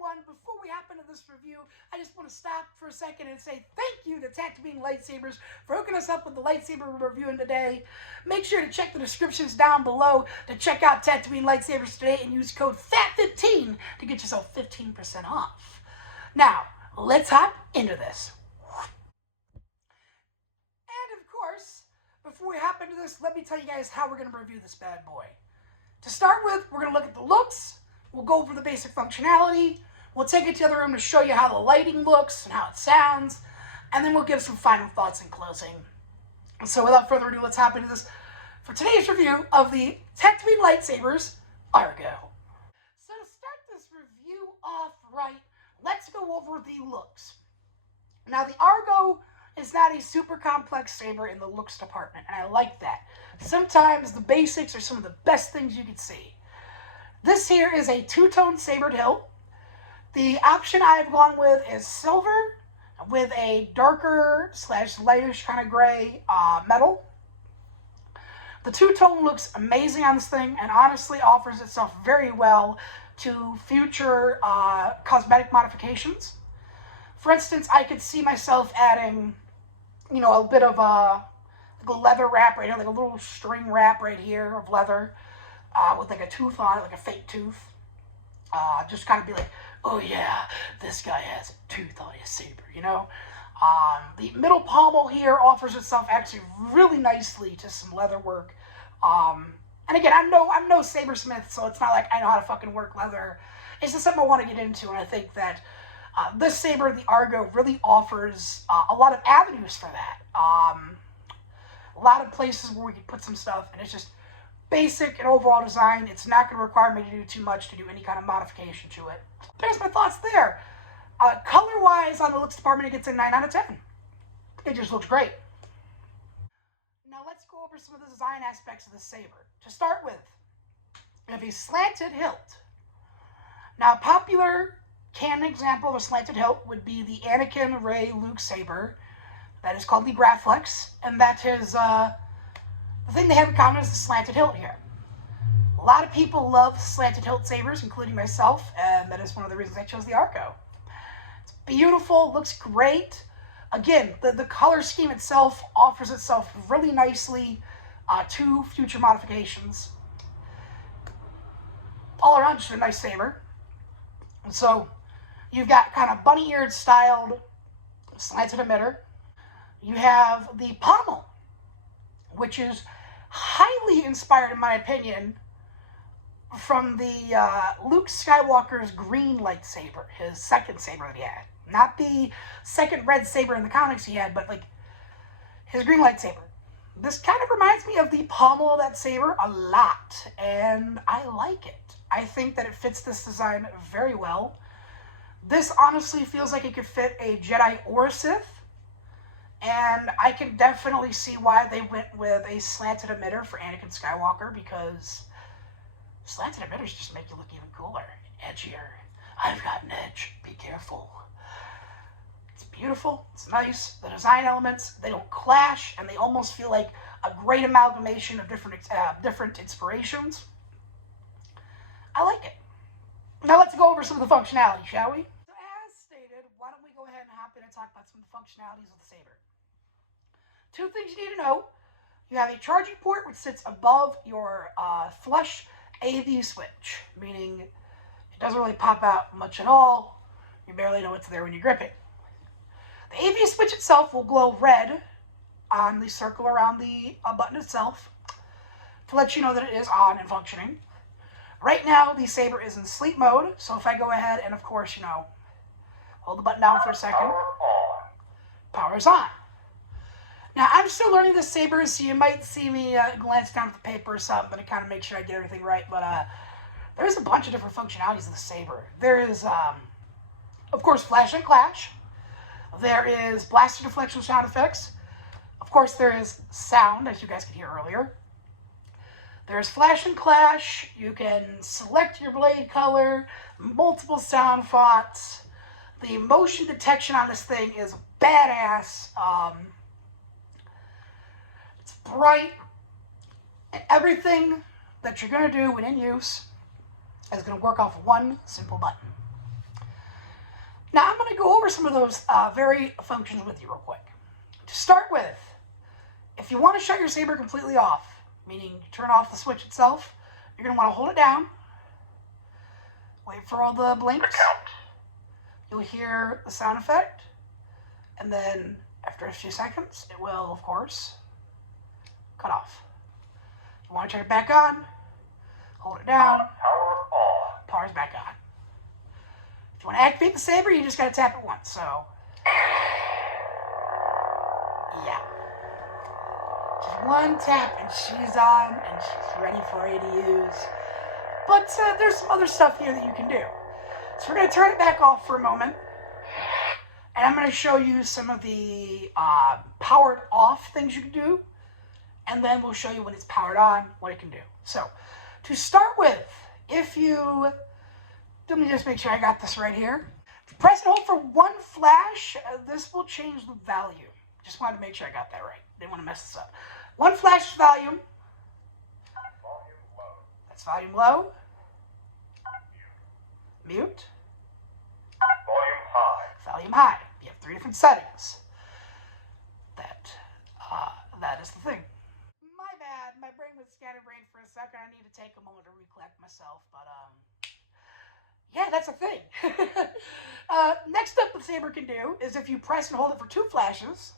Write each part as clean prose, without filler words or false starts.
everyone. Before we hop into this review, I just want to stop for a second and say thank you to Tatooinelightsabers for hooking us up with the lightsaber we're reviewing today. Make sure to check the descriptions down below to check out Tatooinelightsabers today and use code FAT15 to get yourself 15% off. Now, let's hop into this. And of course, before we hop into this, let me tell you guys how we're going to review this bad boy. To start with, we're going to look at the looks. We'll go over the basic functionality. We'll take it to the other room to show you how the lighting looks and how it sounds. And then we'll give some final thoughts in closing. So without further ado, let's hop into this for today's review of the Tatooinelightsabers Argo. So to start this review off right, let's go over the looks. Now the Argo is not a super complex saber in the looks department, and I like that. Sometimes the basics are some of the best things you could see. This here is a two-tone sabered hilt. The option I've gone with is silver with a darker / lightish kind of gray metal. The two-tone looks amazing on this thing and honestly offers itself very well to future cosmetic modifications. For instance, I could see myself adding, a bit of a leather wrap right here, like a little string wrap right here of leather with like a tooth on it, like a fake tooth. Just kind of be like, oh yeah, this guy has a tooth on his saber, The middle pommel here offers itself actually really nicely to some leather work. And again, I'm no sabersmith, so it's not like I know how to fucking work leather. It's just something I want to get into, and I think that this saber, the Argo, really offers a lot of avenues for that. A lot of places where we can put some stuff, and it's just basic and overall design. It's not going to require me to do too much to do any kind of modification to it. There's my thoughts there. Color-wise, on the looks department, it gets a 9 out of 10. It just looks great. Now let's go over some of the design aspects of the saber. To start with, we have a slanted hilt. Now, a popular canon example of a slanted hilt would be the Anakin Rey Luke saber. That is called the Graflex, and that is the thing they have in common is the slanted hilt here. A lot of people love slanted hilt sabers, including myself, and that is one of the reasons I chose the Argo. It's beautiful, looks great. Again, the color scheme itself offers itself really nicely to future modifications. All around, just a nice saber. And so, you've got kind of bunny-eared styled slanted emitter. You have the pommel, which is highly inspired, in my opinion, from the Luke Skywalker's green lightsaber, his second saber that he had. Not the second red saber in the comics he had, but like his green lightsaber. This kind of reminds me of the pommel of that saber a lot, and I like it. I think that it fits this design very well. This honestly feels like it could fit a Jedi or a Sith. And I can definitely see why they went with a slanted emitter for Anakin Skywalker, because slanted emitters just make you look even cooler, edgier. I've got an edge, be careful. It's beautiful, it's nice. The design elements, they don't clash, and they almost feel like a great amalgamation of different inspirations. I like it. Now let's go over some of the functionality, shall we? So as stated, why don't we go ahead and hop in and talk about some of the functionalities of the saber. Two things you need to know. You have a charging port which sits above your flush AV switch, meaning it doesn't really pop out much at all. You barely know it's there when you grip it. The AV switch itself will glow red on the circle around the button itself to let you know that it is on and functioning. Right now, the saber is in sleep mode, so if I go ahead and, of course, hold the button down for a second, power is on. Now, I'm still learning the saber, so you might see me glance down at the paper or something to kind of make sure I get everything right, but there's a bunch of different functionalities of the saber. There is, of course, flash and clash. There is blaster deflection sound effects. Of course, there is sound, as you guys could hear earlier. There's flash and clash. You can select your blade color, multiple sound fonts. The motion detection on this thing is badass. It's bright. And everything that you're going to do when in use is going to work off one simple button. Now I'm going to go over some of those very functions with you real quick. To start with, if you want to shut your saber completely off, meaning turn off the switch itself, you're going to want to hold it down, wait for all the blinks, you'll hear the sound effect, and then after a few seconds, it will, of course, cut off. You want to turn it back on, hold it down, Power on. power's back on. If you want to activate the saber, you just got to tap it once, so yeah. Just one tap and she's on and she's ready for you to use. But there's some other stuff here that you can do. So we're going to turn it back off for a moment. And I'm going to show you some of the powered off things you can do. And then we'll show you when it's powered on, what it can do. So, to start with, if you... Let me just make sure I got this right here. If you press and hold for one flash, this will change the value. Just wanted to make sure I got that right. Didn't want to mess this up. One flash is volume. Volume low. That's volume low. Mute. Volume high. Volume high. You have 3 different settings. That is the thing. My bad. My brain was scatterbrained for a second. I need to take a moment to recollect myself. But, yeah, that's a thing. Next up the saber can do is if you press and hold it for 2 flashes,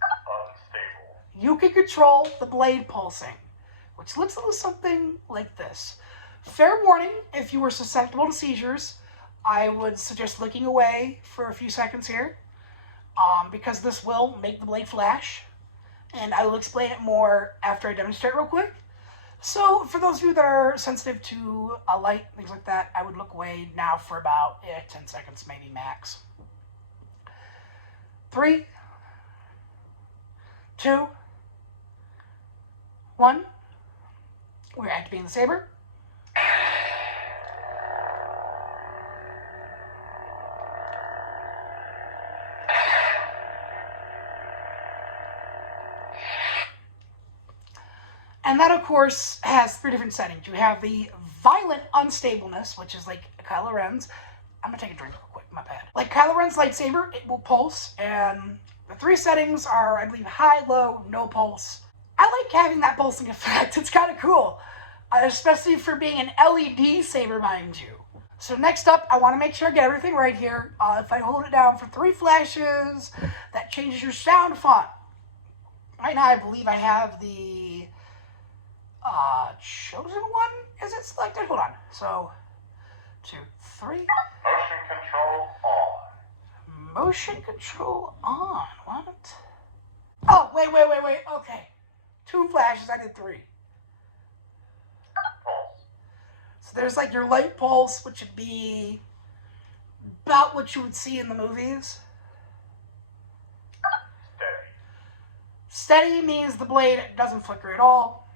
Unstable. you can control the blade pulsing, which looks a little something like this. Fair warning, if you were susceptible to seizures, I would suggest looking away for a few seconds here, because this will make the blade flash, and I will explain it more after I demonstrate real quick. So for those of you that are sensitive to light, things like that, I would look away now for about 10 seconds, maybe max. 3, 2, 1. We're activating the saber. And that, of course, has 3 different settings. You have the violent unstableness, which is like Kylo Ren's. I'm going to take a drink real quick, my bad. Like Kylo Ren's lightsaber, it will pulse. And the 3 settings are, I believe, high, low, no pulse. I like having that pulsing effect. It's kind of cool. Especially for being an LED saber, mind you. So next up, I want to make sure I get everything right here. If I hold it down for 3 flashes, that changes your sound font. Right now, I believe I have the... chosen one? Is it selected? Hold on. So, 2, 3. Motion control on. Motion control on. What? Oh, wait. Okay. 2 flashes. I did 3. Pulse. So there's like your light pulse, which would be about what you would see in the movies. Steady. Steady means the blade doesn't flicker at all.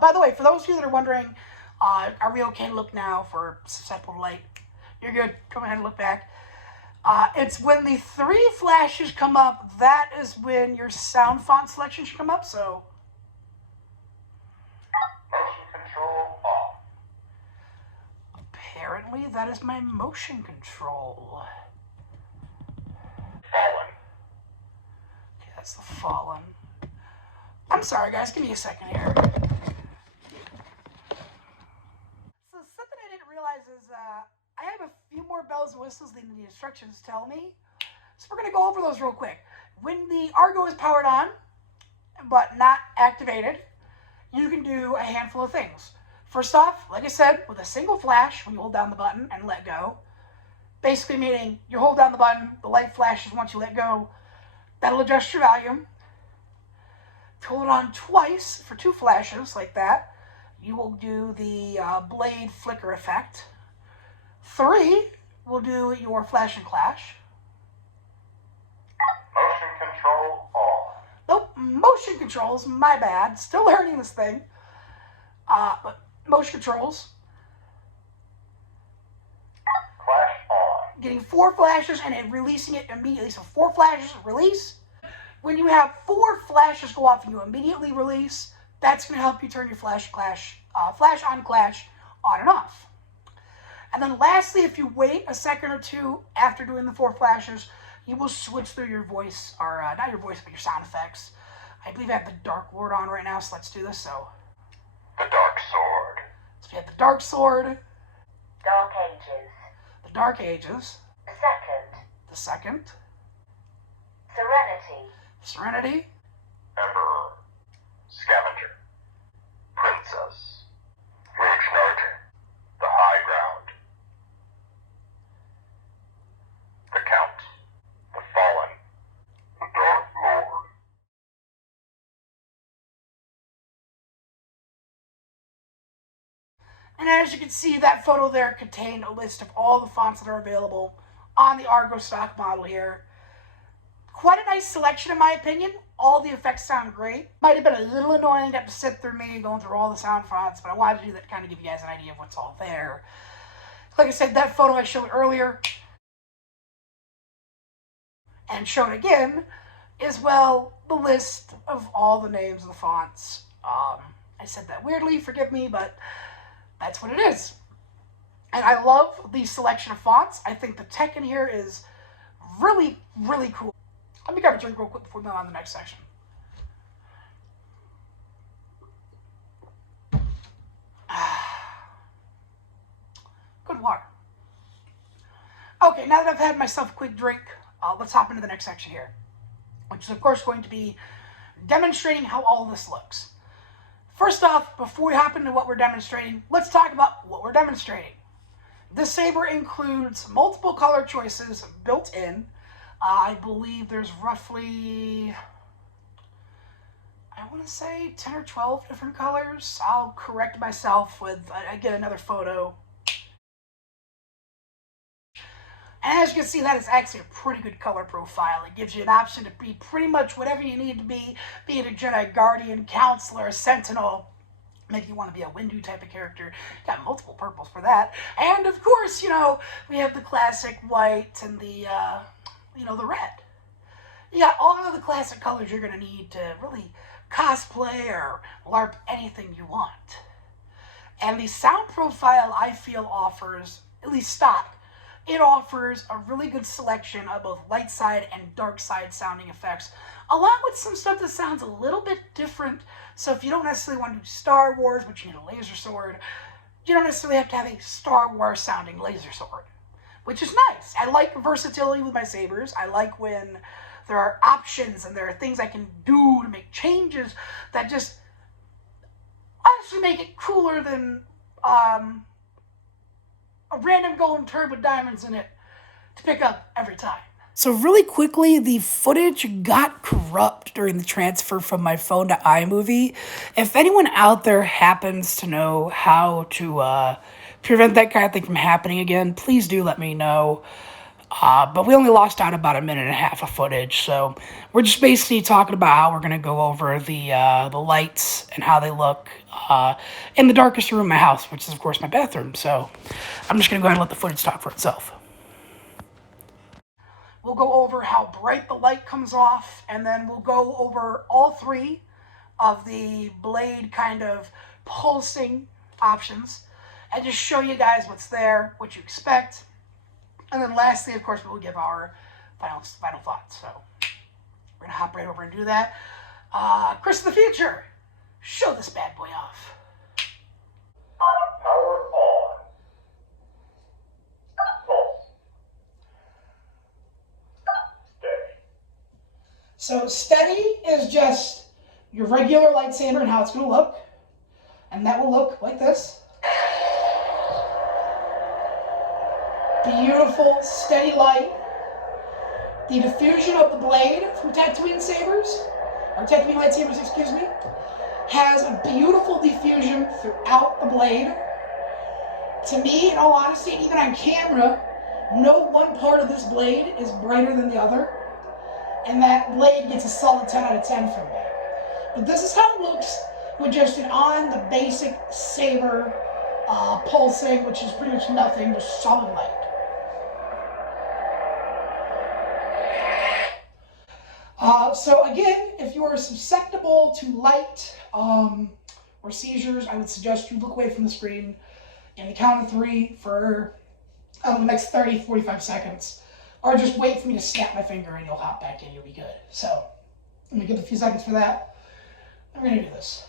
By the way, for those of you that are wondering, are we okay to look now for susceptible to light? You're good. Go ahead and look back. It's when the 3 flashes come up, that is when your sound font selection should come up, so... Motion control off. Apparently, that is my motion control. Fallen. Okay, that's the fallen. I'm sorry, guys. Give me a second here. So something I didn't realize is I have a few more bells and whistles than the instructions tell me. So we're going to go over those real quick. When the Argo is powered on, but not activated, you can do a handful of things. First off, like I said, with a single flash, when you hold down the button and let go, basically meaning you hold down the button, the light flashes once you let go, that'll adjust your volume. If you hold it on twice for 2 flashes like that, you will do the blade flicker effect. 3 will do your flash and clash. Motion control on. Nope, motion controls, my bad. Still learning this thing. But motion controls. Clash on. Getting 4 flashes and then releasing it immediately. So 4 flashes, release. When you have 4 flashes go off and you immediately release, that's going to help you turn your flash on clash on and off. And And then lastly, if you wait a second or two after doing the 4 flashes, you will switch through your voice, or not your voice, but your sound effects. I believe I have the Dark Lord on right now, so let's do this. So, The Dark Sword. so we have the Dark Sword, Dark Ages. the Dark Ages, The second. the second, Serenity. Serenity, Emperor. Scavenger. Princess. Rage Knight. The High Ground. The Count. The Fallen. The Dark Lord. and as you can see, that photo there contained a list of all the fonts that are available on the Argo stock model here. Quite a nice selection in my opinion. All the effects sound great. Might have been a little annoying to have to sit through me going through all the sound fonts, but I wanted to do that to kind of give you guys an idea of what's all there. Like I said, that photo I showed earlier and showed again is, well, the list of all the names of the fonts. I said that weirdly, forgive me, but that's what it is. And I love the selection of fonts. I think the tech in here is really, really cool. Let me grab a drink real quick before we move on to the next section. Good water. Okay, now that I've had myself a quick drink, let's hop into the next section here, which is of course going to be demonstrating how all this looks. First off, before we hop into what we're demonstrating, let's talk about what we're demonstrating. This saber includes multiple color choices built in. I believe there's roughly, I want to say 10 or 12 different colors. I'll correct myself with, I get another photo. And as you can see, that is actually a pretty good color profile. It gives you an option to be pretty much whatever you need to be it a Jedi Guardian, Counselor, Sentinel. Maybe you want to be a Windu type of character. Got multiple purples for that. And of course, you know, we have the classic white and the, the red. You got all of the classic colors you're going to need to really cosplay or LARP anything you want. And the sound profile, I feel, offers, at least stock, it offers a really good selection of both light side and dark side sounding effects, along with some stuff that sounds a little bit different. So if you don't necessarily want to do Star Wars, but you need a laser sword, you don't necessarily have to have a Star Wars sounding laser sword, which is nice. I like versatility with my sabers. I like when there are options and there are things I can do to make changes that just honestly make it cooler than a random golden turd with diamonds in it to pick up every time. So really quickly, the footage got corrupt during the transfer from my phone to iMovie. If anyone out there happens to know how to prevent that kind of thing from happening again, please do let me know. But we only lost out about 1.5 minutes of footage, so we're just basically talking about how we're going to go over the lights and how they look in the darkest room in my house, which is, of course, my bathroom. So I'm just going to go ahead and let the footage talk for itself. We'll go over how bright the light comes off, and then we'll go over all 3 of the blade kind of pulsing options, and just show you guys what's there, what you expect. And then lastly, of course, we'll give our final thoughts. So we're going to hop right over and do that. Chris of the future, show this bad boy off. Power on. Pulse. Steady. So steady is just your regular lightsaber and how it's going to look. And that will look like this. Beautiful, steady light. The diffusion of the blade from Tatooinelightsabers, excuse me, has a beautiful diffusion throughout the blade. To me, in all honesty, even on camera, no one part of this blade is brighter than the other. And that blade gets a solid 10 out of 10 from me. But this is how it looks with just an on the basic saber pulsing, which is pretty much nothing, just solid light. So again, if you are susceptible to light or seizures, I would suggest you look away from the screen in the count of 3 for the next 30, 45 seconds. Or just wait for me to snap my finger and you'll hop back in, you'll be good. So, let me give a few seconds for that. I'm gonna do this.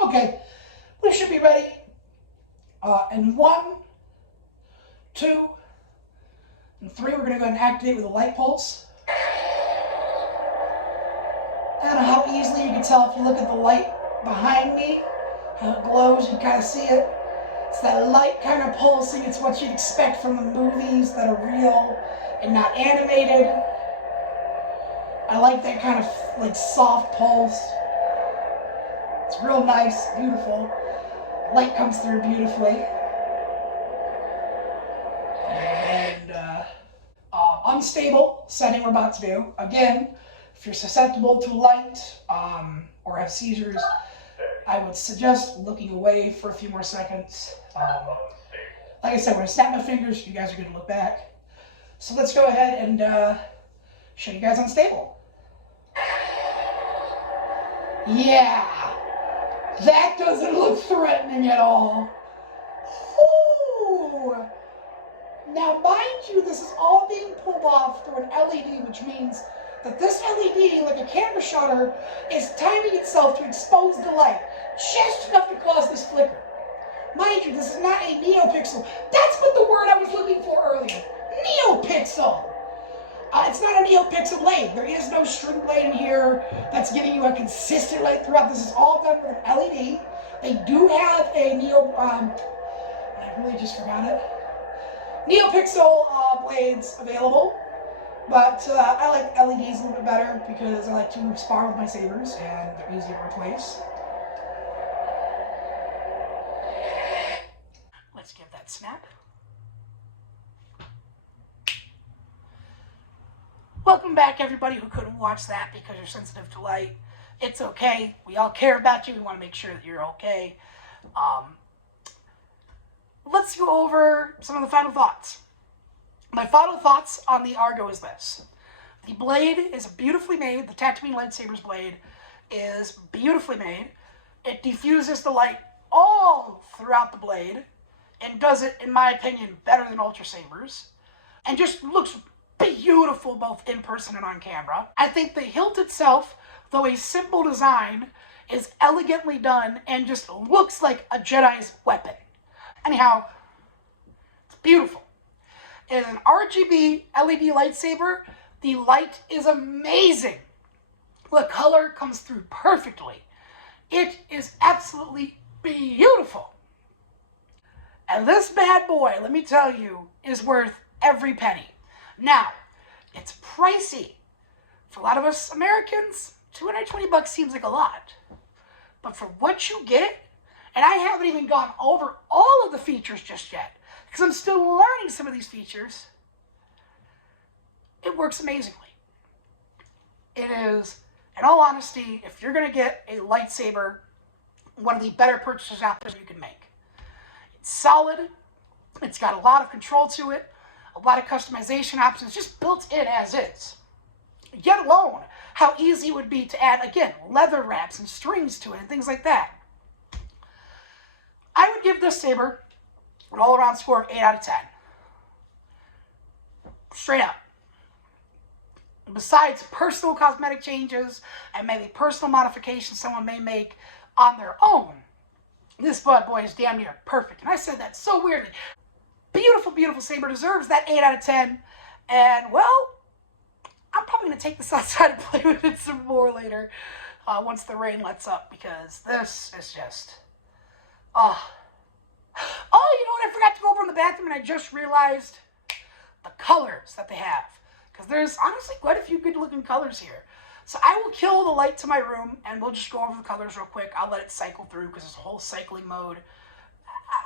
Okay, we should be ready. And 1, 2, and 3, we're gonna go ahead and activate with a light pulse. I don't know how easily you can tell if you look at the light behind me, how it glows, you can kind of see it. It's that light kind of pulsing. It's what you'd expect from the movies that are real and not animated. I like that kind of like soft pulse. It's real nice, beautiful. Light comes through beautifully. And unstable setting we're about to do. Again, if you're susceptible to light or have seizures, I would suggest looking away for a few more seconds. Like I said, when I snap my fingers, you guys are going to look back. So let's go ahead and show you guys unstable. Yeah, that doesn't look threatening at all. Ooh. Now, mind you, this is all being pulled off through an LED, which means that this LED, like a camera shutter, is timing itself to expose the light just enough to cause this flicker. Mind you, this is not a NeoPixel. That's what the word I was looking for earlier. NeoPixel. It's not a NeoPixel blade. There is no string blade in here that's giving you a consistent light throughout. This is all done with an LED. They do have a I really just forgot it. NeoPixel blades available. But I like LEDs a little bit better because I like to spar with my sabers and they're easy to replace. Let's give that snap. Welcome back, everybody who couldn't watch that because you're sensitive to light. It's okay. We all care about you. We want to make sure that you're okay. Let's go over some of the final thoughts. My final thoughts on the Argo is this. The blade is beautifully made. The Tatooinelightsabers blade is beautifully made. It diffuses the light all throughout the blade and does it, in my opinion, better than Ultra Sabers. And just looks beautiful both in person and on camera. I think the hilt itself, though a simple design, is elegantly done and just looks like a Jedi's weapon. Anyhow, it's beautiful. It is an RGB LED lightsaber. The light is amazing. The color comes through perfectly. It is absolutely beautiful. And this bad boy, let me tell you, is worth every penny. Now, it's pricey. For a lot of us Americans, $220 seems like a lot. But for what you get, and I haven't even gone over all of the features just yet, because I'm still learning some of these features, it works amazingly. It is, in all honesty, if you're going to get a lightsaber, one of the better purchases out there you can make. It's solid. It's got a lot of control to it, a lot of customization options, just built in as is. Yet alone, how easy it would be to add, again, leather wraps and strings to it and things like that. I would give this saber an all-around score of 8 out of 10. Straight up. Besides personal cosmetic changes and maybe personal modifications someone may make on their own, this bad boy is damn near perfect. And I said that so weirdly. Beautiful, beautiful saber deserves that 8 out of 10. And, well, I'm probably going to take this outside and play with it some more later once the rain lets up, because this is just... Oh, you know what? I forgot to go over in the bathroom, and I just realized the colors that they have. Because there's honestly quite a few good-looking colors here. So I will kill the light to my room, and we'll just go over the colors real quick. I'll let it cycle through, because there's a whole cycling mode.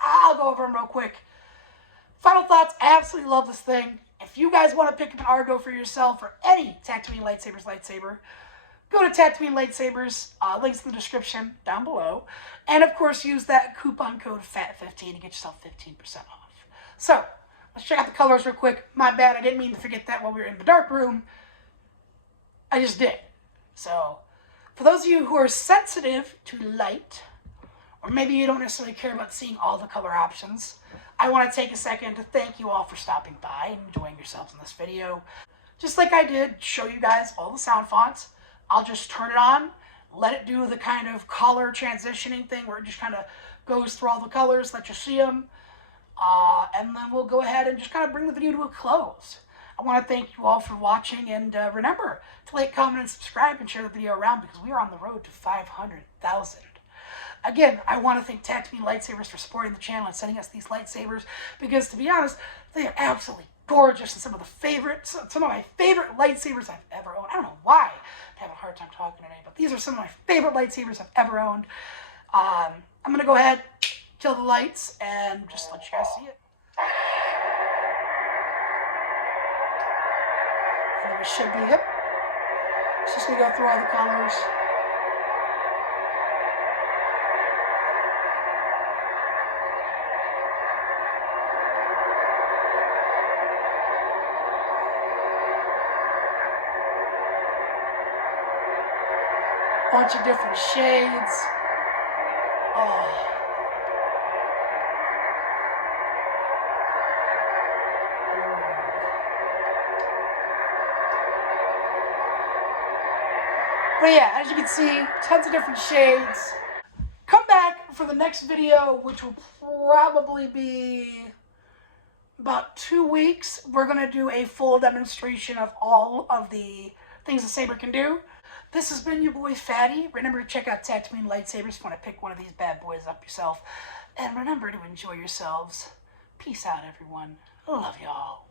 I'll go over them real quick. Final thoughts. I absolutely love this thing. If you guys want to pick up an Argo for yourself, or any Tatooinelightsabers lightsaber, go to Tatooinelightsabers, links in the description down below. And of course, use that coupon code FAT15 to get yourself 15% off. So, let's check out the colors real quick. My bad, I didn't mean to forget that while we were in the dark room. I just did. So, For those of you who are sensitive to light, or maybe you don't necessarily care about seeing all the color options, I want to take a second to thank you all for stopping by and enjoying yourselves in this video. Just like I did show you guys all the sound fonts, I'll just turn it on, let it do the kind of color transitioning thing where it just kind of goes through all the colors, let you see them, and then we'll go ahead and just kind of bring the video to a close. I want to thank you all for watching, and remember to like, comment, and subscribe, and share the video around because we are on the road to 500,000. Again, I want to thank Tatooinelightsabers for supporting the channel and sending us these lightsabers because, to be honest, they are absolutely gorgeous and some of my favorite lightsabers I've ever owned. I don't know why I'm having a hard time talking today, but these are some of my favorite lightsabers I've ever owned. I'm going to go ahead, kill the lights, and just let you guys see it. And then we should be, yep. It's just going to go through all the colors. Bunch of different shades. Oh. But yeah, as you can see, tons of different shades. Come back for the next video, which will probably be about 2 weeks. We're going to do a full demonstration of all of the things the saber can do. This has been your boy Fatty. Remember to check out Tatooinelightsabers if you want to pick one of these bad boys up yourself. And remember to enjoy yourselves. Peace out, everyone. Love y'all.